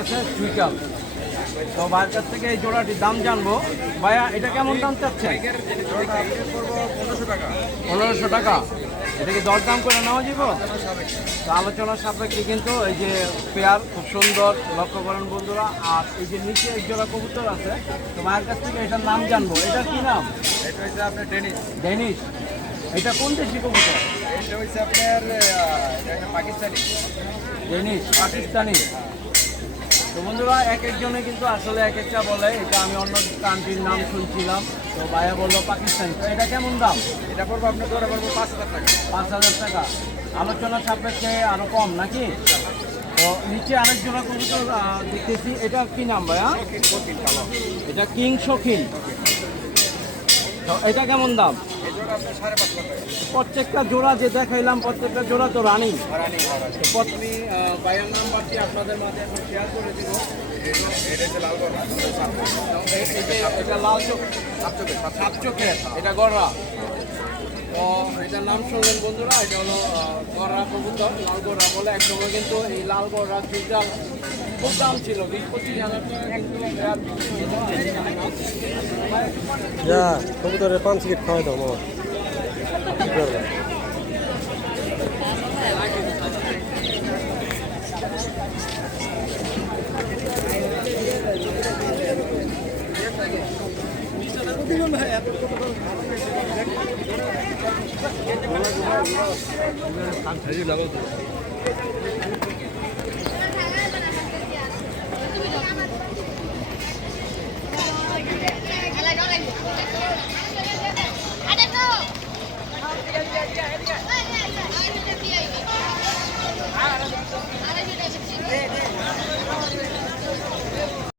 আছে চুইকাল তো ভাইয়ের কাছ থেকে এই জোড়াটির দাম জানব। ভাইয়া এটা কেমন দাম চাচ্ছে পনেরোশো টাকা। এটা কি দরদাম করে নেওয়া যাব তো আলোচনা সাপেক্ষে কিন্তু এই যে পেয়ার খুব সুন্দর লক্ষ্য করেন বন্ধুরা। আর এই যে নিচে এক জোড়া কবুতর আছে তো ভাইয়ের কাছ থেকে এটার নাম জানব। এটার কি নাম? এটা হচ্ছে আপনার টেনিস ডেনিশ। এটা কোন দেশি কবুতর? এটা হচ্ছে আপনার পাকিস্তানি। ডেনিশ পাকিস্তানি। তো বন্ধুরা এক একজনে কিন্তু আসলে এক একটা বলে। এটা আমি অন্য কান্ট্রির নাম শুনছিলাম। তো ভাইয়া বলল পাকিস্তান। তো এটা কেমন দাম? এটা পড়ব আপনার ধরে পড়ব পাঁচ হাজার টাকা। পাঁচ হাজার টাকা। আলোচনা সাপেক্ষে আরও কম নাকি? তো নিচে আরেক জোড়া কবুতর দেখতেছি। এটা কি নাম ভাইয়া? এটা কিং শখিন। এটা কেমন দাম? প্রত্যেকটা জোড়া যে দেখাইলাম প্রত্যেকটা জোড়া তো রানিং রানি তো প্রথমে ভাইয়ের নাম্বারটি আপনাদের শেয়ার করে দিব। এটা লাল তো এটার নাম শুনলেন বন্ধুরা এটা হলো আহ, গড়া কবুতর লাল গড়া বলে। একসময় কিন্তু এই লাল গড়া চুইটাল খুব দাম ছিল, বিশ পঁচিশ হাজার। যা, কবুতরের পান সিগারেট খাওয়াই দাও, মামা কি করবে